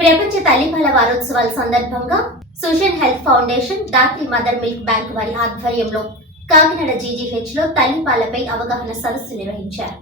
ప్రపంచ తల్లిపాల వారోత్సవాల సందర్భంగా సుషన్ health foundation Dhatri mother milk bank వారి ఆధ్వర్యంలో కాకినాడ జీజీహెచ్లో తల్లిపాలపై అవగాహన సదస్సు నిర్వహించారు.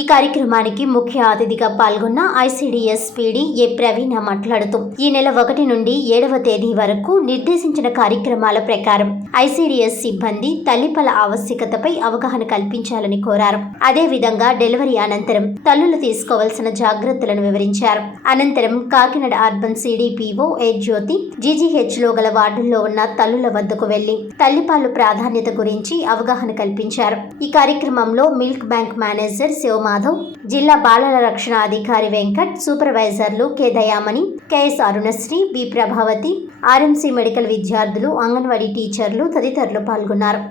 ఈ కార్యక్రమానికి ముఖ్య అతిథిగా పాల్గొన్న ఐసీడీఎస్ పీడీ ఏ ప్రవీణ మాట్లాడుతూ ఈ నెల ఒకటి నుండి ఏడవ తేదీ వరకు నిర్దేశించిన కార్యక్రమాల ప్రకారం ఐసీడీఎస్ సిబ్బంది తల్లిపల ఆవశ్యకతపై అవగాహన కల్పించాలని కోరారు. అదేవిధంగా డెలివరీ అనంతరం తల్లులు తీసుకోవాల్సిన జాగ్రత్తలను వివరించారు. అనంతరం Kakinada urban CDPO A Jyothi జీజీహెచ్లో గల వార్డుల్లో ఉన్న తల్లుల వద్దకు వెళ్ళి తల్లిపాలు ప్రాధాన్యత గురించి అవగాహన కల్పించారు. ఈ కార్యక్రమంలో మిల్క్ బ్యాంక్ మేనేజర్ మాధవ్ జిల్లా బాలల రక్షణ అధికారి Venkat సూపర్వైజర్లు K Dayamani KS Arunasri B Prabhavathi RMC medical విద్యార్థులు అంగన్వాడీ టీచర్లు తదితరులు పాల్గొన్నారు.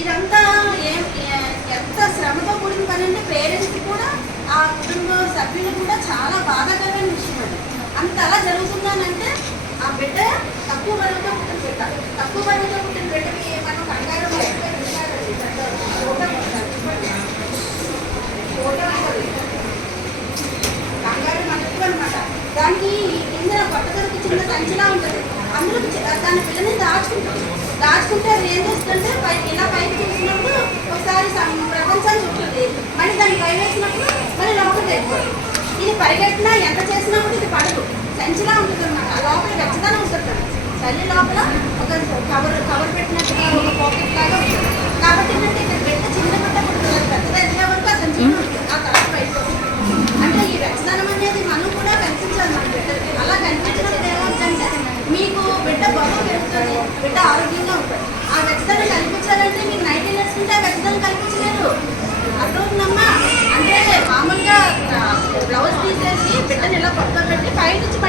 ఇదంతా ఏం ఎంత శ్రమతో కూడిన పని పేరెంట్స్కి కూడా ఆ కుటుంబ సభ్యులకు కూడా చాలా బాధాకరమైన విషయం అది. అంత అలా జరుగుతుందనంటే ఆ బిడ్డ తక్కువ బరువుతో పుట్టిన బిడ్డ తక్కువ బరువుతో పుట్టిన బిడ్డకి మనం కంగారు పడి ఫోటో ఉంటుంది. ఫోటో ఉంటుంది. కంగారు మనకు అనమాట దానికి కింద పట్టదొరికి చిన్న సంచిలా ఉంటుంది. అందులో దాని పిల్లని దాచుకుంటాం. దాచుకుంటే అది ఏం చేస్తుంటే పై ఇలా పైకి చూసినప్పుడు ఒకసారి ప్రపంచాన్ని చూస్తుంది. మళ్ళీ దాన్ని పై వేసినప్పుడు మళ్ళీ లోపలికి వెళ్ళిపోతుంది. ఇది పరిగెట్టినా ఎంత చేసినా కూడా ఇది పడదు. సంచిలా ఉంటుంది అనమాట లోపల వెచ్చదనం ఉంటుంది చలి లోపల ఒక కవర్ కవర్ పెట్టినట్టుగా ఒక పాకెట్ లాగా ఉంటుంది. కాబట్టి ఏంటంటే ఇక్కడ పెట్టి బయట నుంచి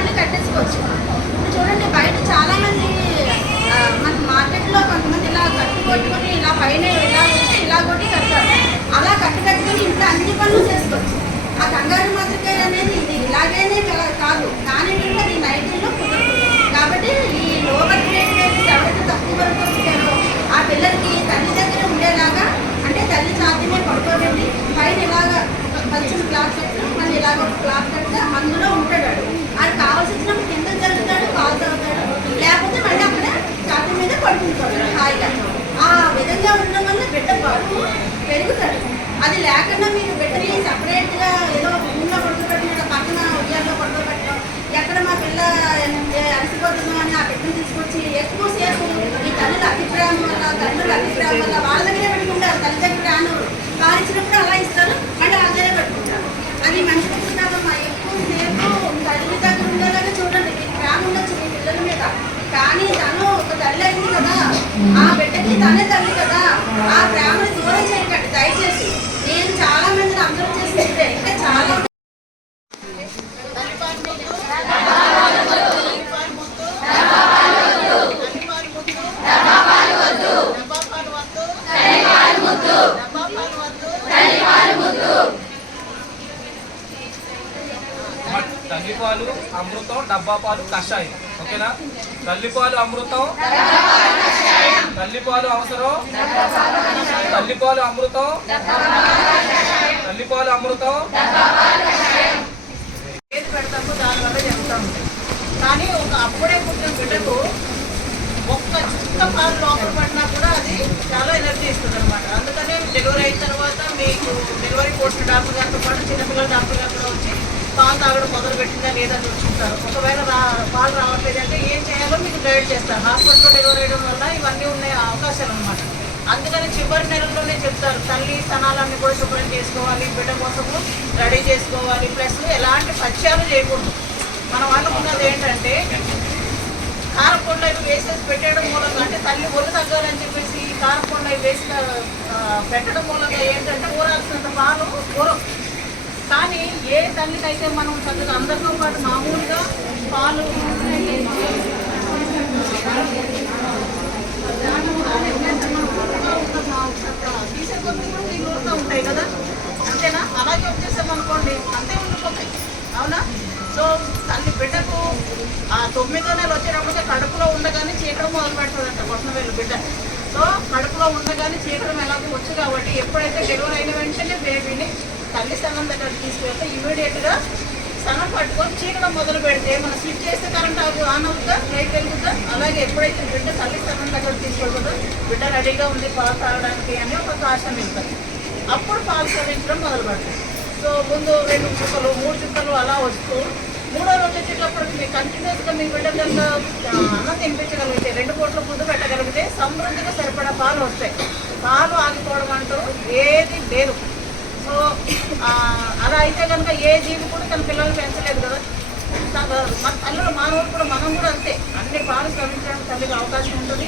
అది లేకుండా మీరు బిడ్డని సపరేట్గా ఏదో రూమ్లో పడుకోబెట్టిన పక్కన ఉయ్యాల్లో పడుకోబెట్టడం ఎక్కడ మా పిల్ల అలసిపోతున్నాం అని ఆ బిడ్డను తీసుకొచ్చి ఎక్కువసేపు ఈ తల్లుల అభిప్రాయం వల్ల తల్లుల అభిప్రాయం వల్ల వాళ్ళ దగ్గరే పెట్టుకుంటారు తల్లి దగ్గర రాను. పాలిచ్చినప్పుడు అలా ఇస్తారు మళ్ళీ వాళ్ళ దగ్గరే పెట్టుకుంటారు. అది మంచిది కాదమ్మా ఎక్కువసేపు తల్లి దగ్గర ఉండేలాగా చూడండి. మీకు ప్రేమ ఉండొచ్చు మీ పిల్లల మీద. కానీ తను ఒక తల్లి అయింది కదా. ఆ బిడ్డకి తనే తల్లి కదా. ఆ తల్లిపాలు అమృతం డబ్బా పాలు కషాయం. ఓకేనా? తల్లిపాలు అమృతం తల్లిపాలు అవసరం? తల్లిపాలు అమృతం తల్లిపాలు అమృతం. ఏది పెడతామో దానివల్ల చెప్తాము ఉంటుంది కానీ ఒక అప్పుడే పుట్టిన బిడ్డకు ఒక్క చిన్న పాలు లోపల పడినా కూడా అది చాలా ఎనర్జీ ఇస్తుంది అనమాట అందుకనే డెలివరీ అయిన తర్వాత మీకు డెలివరీ కోర్టు డాక్టర్ గారితో పాటు చిన్నపిల్లల డాక్టర్ గారు కూడా వచ్చి పాలు తాగడం మొదలు పెట్టిందా లేదా చూసుకుంటారు. ఒకవేళ రా పాలు రావట్లేదు అంటే ఏం చేయాలో మీకు గైడ్ చేస్తారు. హాస్పిటల్లో డెలివరీ అయ్యడం వల్ల ఇవన్నీ ఉన్నాయి అవకాశాలు అనమాట అందుకని చివరి నెలల్లోనే చెప్తారు. తల్లి స్థనాలన్నీ కూడా శుభ్రం చేసుకోవాలి బిడ్డ కోసము రెడీ చేసుకోవాలి. ప్లస్ ఎలాంటి పత్యాలు చేయకూడదు. మనం వాళ్ళు ఉన్నది ఏంటంటే కారపొండ ఇవి వేసేసి పెట్టడం మూలంగా అంటే తల్లి ఒళ్ళు తగ్గాలని చెప్పేసి కారపొండ ఇవి వేసి పెట్టడం మూలంగా ఏంటంటే ఊరాల్సినంత పాలు ఊరం కానీ ఏ తల్లికైతే మనం చదువు అందరితో పాటు మామూలుగా పాలు తీసే ఉంటాయి కదా అంతేనా? అలాగే వచ్చేసాం అనుకోండి. అంతే ఉండిపోతాయి అవునా? సో తల్లి బిడ్డకు ఆ తొమ్మిదో నెల వచ్చేటప్పటికే కడుపులో ఉండగానే చీకడం మొదలు పెడుతుందంట కొట్టిన బిడ్డ. సో కడుపులో ఉండగానే చీకడం ఎలాగో వచ్చు కాబట్టి ఎప్పుడైతే డెలివరీ అయిన వెంటనే బేబీని తల్లి స్థలం దగ్గర తీసుకువెళ్తే ఇమీడియట్గా సగం పట్టుకొని చీకడం మొదలు పెడితే మనం స్విచ్ చేస్తే కరెంట్ ఆగు ఆన్ అవుతుందా లైట్ వెలుగుతుందా? అలాగే ఎప్పుడైతే బిడ్డ తల్లి స్థానం దగ్గర తీసుకెళ్తుందో బిడ్డ రెడీగా ఉంది పాలు తాగడానికి అని ఒక కాశం వెళ్తుంది అప్పుడు పాలు సేవించడం మొదలు పెడతాయి సో ముందు రెండు చుక్కలు మూడు చుక్కలు అలా వస్తూ మూడో రోజు వచ్చేటప్పటికి మీ కంటిన్యూస్గా మీ బిడ్డ కనుక అన్నం తినిపించగలిగితే రెండు పూట్ల ముందు పెట్టగలిగితే సమృద్ధిగా సరిపడా పాలు వస్తాయి. పాలు ఆగిపోవడం అంటూ ఏది లేదు. సో అలా అయితే కనుక ఏ జీవి కూడా తన పిల్లల్ని పెంచలేదు కదా. మన తల్లులు మానవులు కూడా మనం కూడా అంతే. అన్ని పాలు శ్రమించడానికి తల్లికి అవకాశం ఉంటుంది.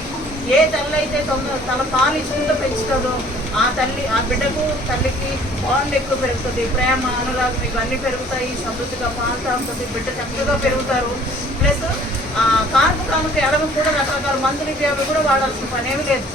ఏ తల్లి అయితే తొందర తన పాలు ఇచ్చుకుంటూ పెంచుతుందో ఆ తల్లి ఆ బిడ్డకు తల్లికి బాండ్ ఎక్కువ పెరుగుతుంది. ప్రేమ అనురాగం ఇవన్నీ పెరుగుతాయి. సమృద్ధిగా పాలు తాగుతుంది. బిడ్డ చక్కగా పెరుగుతారు. ప్లస్ కాన్పు కానుక ఎడమ కూడా రకరకాల మందులు ఇవి కూడా వాడాల్సిన పనేమి లేదు.